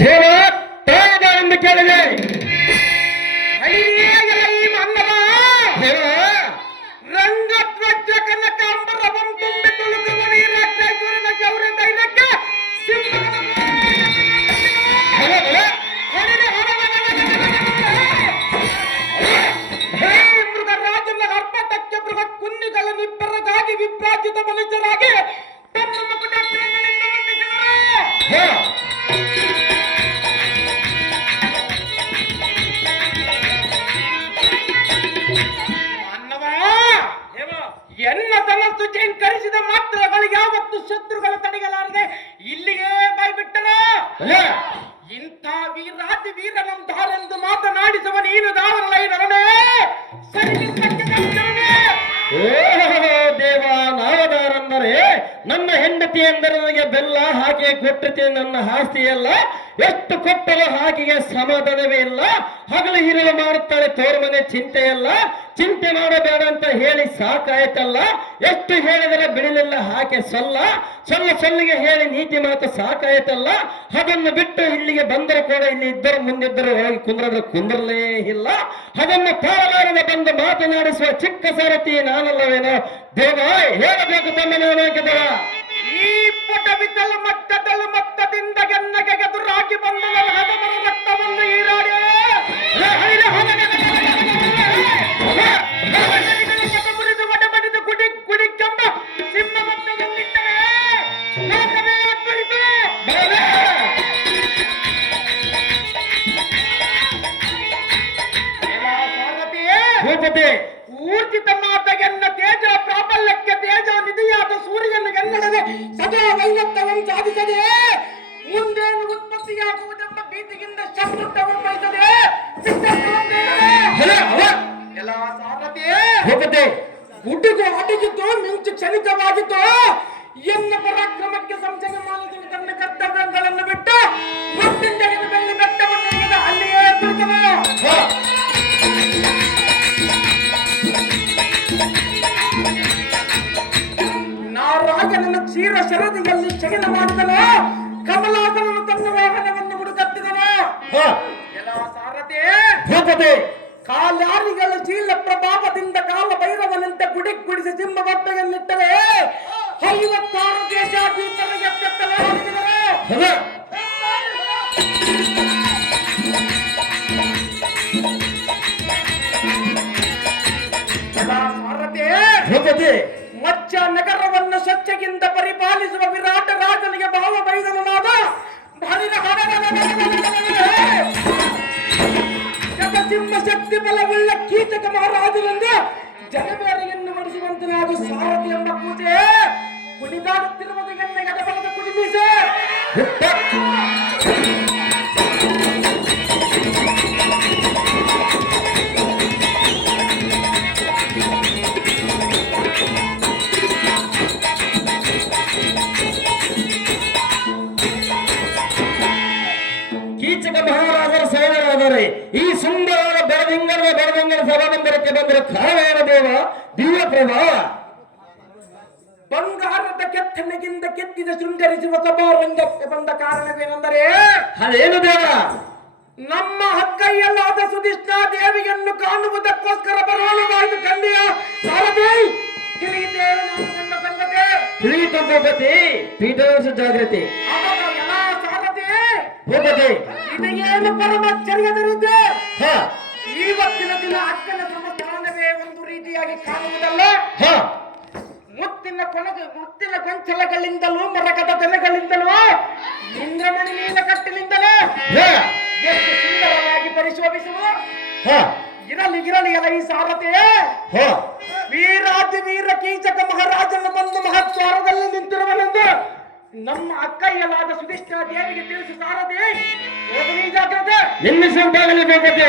ದೇವ ತಾಯದ ಎಂದು ಕೇಳಿದೆ. ರಂಗಧ್ವಜ ಕನಕಾಂಬರವಂ ತುಂಬಿ ತುಳುಕುವ ವೀರಕ್ಷೇಶ್ವರನ ಶೌರ್ಯ ಧೈರ್ಯಕ್ಕೆ ಮೃಗರಾಜನ ಅರ್ಪಟಕ್ಕೆ ಬೃಹತ್ ಕುನ್ನಿಗಳ ನಿಬ್ಬರಗಾಗಿ ವಿಭ್ರಾಜಿತ ಮನುಷ್ಯರಾಗಿ ತಮ್ಮ ಮಗುಟ ಪ್ರೇಮದಿಂದ ವಂದಿಸಿದರು. ಎನ್ನ ತನಸ್ಸು ಜೇಂಕರಿಸಿದ ಮಾತ್ರಗಳಿಗೆ ಯಾವತ್ತು ಶತ್ರುಗಳ ತಡೆಯಲಾರದೆ ಇಲ್ಲಿಗೆ ಬಾಯ್ಬಿಟ್ಟನು. ಇಂಥ ವೀರಾತಿ ವೀರನಂತಾರೆಂದು ಮಾತನಾಡಿಸುವ ನೀನು ದಾವರಲೈ ನರನೇ ದೇವ ನಾವದಾರೆಂದರೆ ನನ್ನ ಹೆಂಡತಿ ಎಂದರೆ ನನಗೆ ಬೆಲ್ಲ ಹಾಕಿ ಕೊಟ್ಟಿರ್ತೀನಿ. ನನ್ನ ಆಸ್ತಿಯಲ್ಲ ಎಷ್ಟು ಕೊಟ್ಟರೂ ಹಾಕಿಗೆ ಸಮಾಧಾನವೇ ಇಲ್ಲ. ಹಗಲು ಹಿರಿಲು ಮಾಡುತ್ತಾಳೆ ತೋರ ಮನೆ ಚಿಂತೆಯಲ್ಲ. ಚಿಂತೆ ಮಾಡಬೇಡ ಅಂತ ಹೇಳಿ ಸಾಕಾಯ್ತಲ್ಲ. ಎಷ್ಟು ಹೇಳಿದರೆ ಬಿಡಲಿಲ್ಲ ಹಾಕಿ ಸೊಲ್ಲಿಗೆ ಹೇಳಿ ನೀತಿ ಮಾತು ಸಾಕಾಯ್ತಲ್ಲ. ಅದನ್ನು ಬಿಟ್ಟು ಇಲ್ಲಿಗೆ ಬಂದರೂ ಕೂಡ ಇಲ್ಲಿ ಇದ್ದರು ಮುಂದಿದ್ದರು ಹೋಗಿ ಕುಂದ್ರದ್ರೆ ಕುಂದ್ರಲೇ ಇಲ್ಲ. ಅದನ್ನು ತಾಳಲಾರದೆ ಬಂದು ಮಾತನಾಡಿಸುವ ಚಿಕ್ಕ ಸಾರಥಿ ನಾನಲ್ಲವೇನೋ. ದೇವ ಹೇಳಬೇಕು ತಮ್ಮ ನಾನಾಗಿದ್ದವ. ಈ ಪಟವಿದ್ದಲು ಮಟ್ಟದಲು ಮಟ್ಟದಿಂದ ಗೆನ್ನಗೆ ಎದುರಾಗಿ ಬಂದ ಹದಮರ ರಕ್ತವನ್ನು ಈರಾಡಿ ಮುರಿದು ಒಡಬಡಿದು ಗುಡಿ ಗುಡಿ ಕೆಂಬ ಸಿಂಹ ಮಟ್ಟದಲ್ಲಿಟ್ಟರೆ ಲೋಕವೇ ಅಪ್ಪಳಿತು. ಊರ್ಜಿತ ಮಾತಗೆನ್ನ ತೇಜ ಪ್ರಾಬಲ್ಯಕ್ಕೆ ತೇಜ ನಿಧಿಯಾದ ಸೂರ್ಯನ ಗೆನ್ನಡದೆ ಸದಾ ವೈರತ್ವವನ್ನು ಸಾಧಿಸದೆ ಮುಂದೇನು ಉತ್ಪತ್ತಿಯಾಗುವುದೆಂಬ ಭೀತಿಯಿಂದ ಶತ್ರುತ್ವವನ್ನು ಬಯಸದೆ ಎಲ್ಲ ಸಾರಥಿ ಗುಡ್ಡಿಗೂ ಅಡಗಿತು ಮಿಂಚು ಕ್ಷಣಿತವಾಗಿತ್ತು. ಎನ್ನ ಪರಾಕ್ರಮಕ್ಕೆ ಸಂಶಯ ಮಾಡಲು ತನ್ನ ಕರ್ತವ್ಯಗಳನ್ನು ಬಿಟ್ಟು ಮತ್ತಿಂದೆಗೆದು ಬೆಳ್ಳಿ ಬೆಟ್ಟವನ್ನು ಅಲ್ಲಿಯೇ ಕುಳಿತನು. ರಾಜನನ್ನು ಕ್ಷೀರ ಶರದಿಯಲ್ಲಿ ಶಯನ ಮಾಡಿದನು. ಕಮಲಾಸನನು ತನ್ನ ವಾಹನವನ್ನು ಹುಡುಕತ್ತಿದನು. ಸಾರಥಿ ಕಾಲಾರಿಗಳ ಶೀಲ ಪ್ರಭಾವದಿಂದ ಕಾಲ ಭೈರವನಂತೆ ಗುಡಿಸಿ ಸಿಂಹ ಬಟ್ಟೆಯನ್ನಿಟ್ಟರೆ 56 ದೇಶಾಧೀಶರಿಗೆ ಸಾರಥಿ ಮಚ್ಚ ನಗರವನ್ನು ಸ್ವಚ್ಛಗಿಂದ ಪರಿಪಾಲಿಸುವ ವಿರಾಟ ರಾಜನಿಗೆ ಭಾವ ಬೈದನಾದ ಜಗಸಿಂಹ ಶಕ್ತಿ ಬಲವುಳ್ಳ ಕೀಚಕ ಮಹಾರಾಜನಿಂದ ಜನಬೇರೆಯನ್ನು ನಡೆಸುವಂತನಾದ ಸಾರಥಿ ಎಂಬ ಪೂಜೆ ಕುಣಿದಾಡುತ್ತಿರುವುದು ಎಣ್ಣೆ ಗದಬಲದ ಕುಡಿಮೀಸೆ. ಮಹಾರಾಜರ ಸೈನ್ಯರಾದರೆ ಈ ಸುಂದರವಾದ ಬೆಳದಿಂಗರ ಸಭಾಮಂದಿರಕ್ಕೆ ಬಂದರೆ ಕಾರಣ ದೇವ ದಿವ್ಯ ಪ್ರಭಾವ. ಬಂಗಾರದ ಕೆತ್ತನೆಗಿಂತ ಕೆತ್ತಿದ ಶೃಂಗರಿಸುವ ಸಭಾರಂಗಕ್ಕೆ ಬಂದ ಕಾರಣವೇನೆಂದರೆ ಅದೇನು ದೇವ? ನಮ್ಮ ಹಕ್ಕಯ್ಯಲಾದ ಸುಧಿಷ್ಣಾ ದೇವಿಯನ್ನು ಕಾಣುವುದಕ್ಕೋಸ್ಕರ ಬರವಾಯಿತು ಕಂಡಿಯ ಸಾರಥಿ. ತಿಳಿಯಿತೆ ನಮ್ಮ ಗಂಡ ಸಂಗತಿ ತಿಳಿಯಿತು ಭೂಪತಿ. ಪೀಠವರ್ಷ ಜಾಗೃತಿ ಭೂಪತಿ. ಇದೇನು ಪರಮಾಶ್ಚರ್ಯದರಿದ್ದೆ. ಇವತ್ತಿನ ದಿನ ಅಕ್ಕನ ಸಮಸ್ಥಾನವೇ ಒಂದು ರೀತಿಯಾಗಿ ಕಾಣುವುದಲ್ಲ. ಮುತ್ತಿನ ಗೊಂಚಲಗಳಿಂದಲೂ ಮರಕದ ದನಗಳಿಂದಲೂ ಇಂದ್ರಮಣಿ ನೀಲ ಕಟ್ಟಿನಿಂದಲೂ ಎಷ್ಟು ಸುಂದರವಾಗಿ ಪರಿಶೋಭಿಸುವ. ಇರಲಿ ಅಲ್ಲ ಈ ಸಾರಥಿ. ವೀರಾತಿ ವೀರ ಕೀಚಕ ಮಹಾರಾಜನ ಬಂದು ಮಹತ್ವಾರದಲ್ಲಿ ನಿಂತಿರುವನೆಂದು ನಮ್ಮ ಅಕ್ಕಯ್ಯಲಾದ ಸುಧಿಷ್ಠಾ ದೇವಿಗೆ ತಿಳಿಸಿ ಸಾರಥಿ ಹೋಗಲಿ ಜಾಗ್ರತೆ. ನಿಲ್ಲಿಸುವಂತಾಗಲಿ ಬೇಕತೆ.